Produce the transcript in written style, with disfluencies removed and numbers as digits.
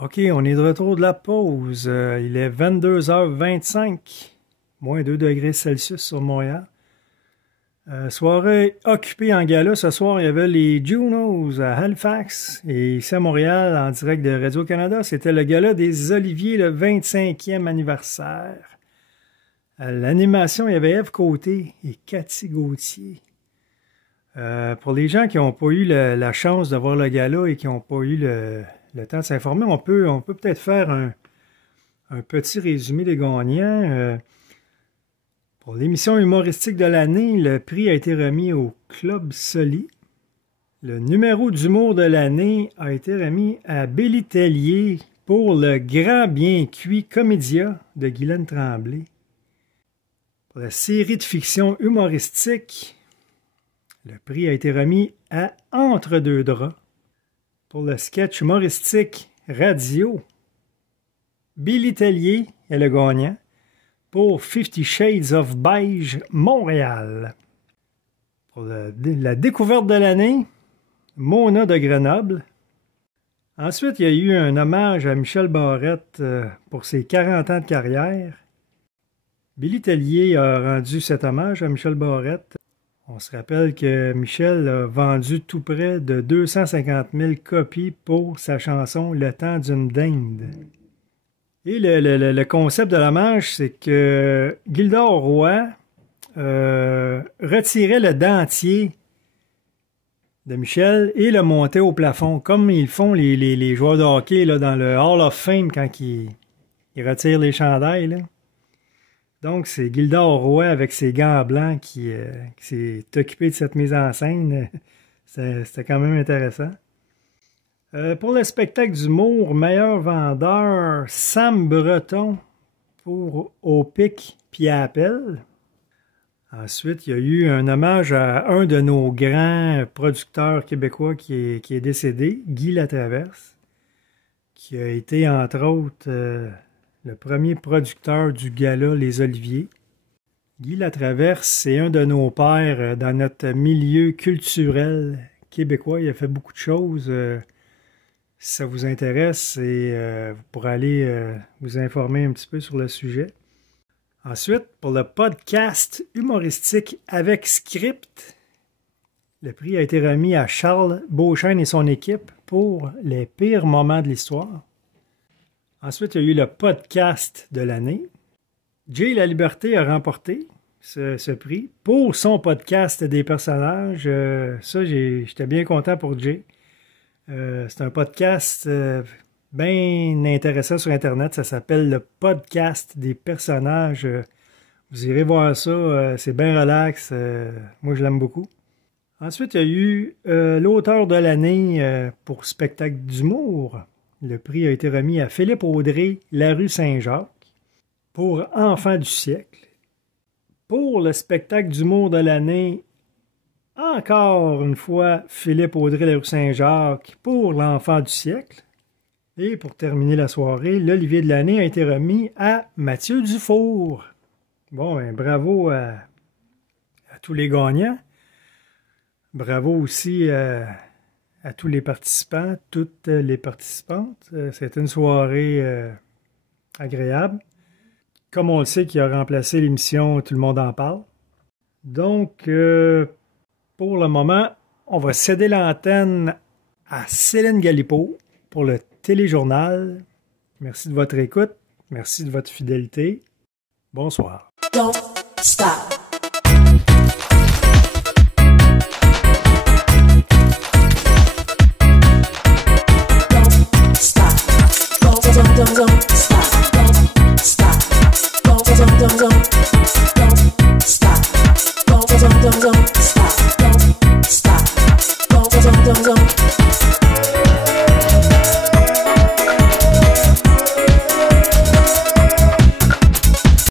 OK, on est de retour de la pause. Il est 22h25, moins 2 degrés Celsius sur Montréal. Soirée occupée en gala. Ce soir, il y avait les Junos à Halifax et ici à Montréal, en direct de Radio-Canada. C'était le gala des Oliviers, le 25e anniversaire. À l'animation, il y avait Ève Côté et Cathy Gauthier. Pour les gens qui n'ont pas eu la chance de voir le gala et qui n'ont pas eu le temps de s'informer, on peut peut-être faire un petit résumé des gagnants. Pour l'émission humoristique de l'année, le prix a été remis au Club Soli. Le numéro d'humour de l'année a été remis à Billy Tellier pour le Grand Bien Cuit Comédia de Guylaine Tremblay. Pour la série de fiction humoristique, le prix a été remis à Entre deux draps. Pour le sketch humoristique radio, Billy Tellier est le gagnant pour 50 Shades of Beige Montréal. Pour la découverte de l'année, Mona de Grenoble. Ensuite, il y a eu un hommage à Michel Barrette pour ses 40 ans de carrière. Billy Tellier a rendu cet hommage à Michel Barrette. On se rappelle que Michel a vendu tout près de 250 000 copies pour sa chanson « Le temps d'une dinde ». Et le concept de l'hommage, c'est que Gildor Roy retirait le dentier de Michel et le montait au plafond, comme ils font les joueurs de hockey là, dans le Hall of Fame quand ils retirent les chandails, là. Donc, c'est Gildor Roy avec ses gants blancs qui s'est occupé de cette mise en scène. C'était quand même intéressant. Pour le spectacle d'humour, meilleur vendeur, Sam Breton pour Au pic puis à appel. Ensuite, il y a eu un hommage à un de nos grands producteurs québécois qui est décédé, Guy Latraverse, qui a été, entre autres, le premier producteur du gala Les Oliviers. Guy Latraverse, c'est un de nos pères dans notre milieu culturel québécois. Il a fait beaucoup de choses. Si ça vous intéresse, vous pourrez aller vous informer un petit peu sur le sujet. Ensuite, pour le podcast humoristique avec script, le prix a été remis à Charles Beauchesne et son équipe pour les pires moments de l'histoire. Ensuite, il y a eu le podcast de l'année. Jay La Liberté a remporté ce prix pour son podcast des personnages. Ça, j'étais bien content pour Jay. C'est un podcast bien intéressant sur Internet. Ça s'appelle le podcast des personnages. Vous irez voir ça. C'est bien relax. Moi, je l'aime beaucoup. Ensuite, il y a eu l'auteur de l'année pour spectacle d'humour. Le prix a été remis à Philippe Audrey, La rue Saint-Jacques, pour Enfant du siècle. Pour le spectacle d'humour de l'année, encore une fois, Philippe Audrey, La rue Saint-Jacques, pour l'Enfant du siècle. Et pour terminer la soirée, l'Olivier de l'année a été remis à Mathieu Dufour. Bon, ben, bravo à tous les gagnants. Bravo aussi à tous les participants, toutes les participantes. C'était une soirée agréable. Comme on le sait, qui a remplacé l'émission Tout le monde en parle. Donc, pour le moment, on va céder l'antenne à Céline Galipeau pour le téléjournal. Merci de votre écoute. Merci de votre fidélité. Bonsoir. Don't stop. Don't stop. Don't stop.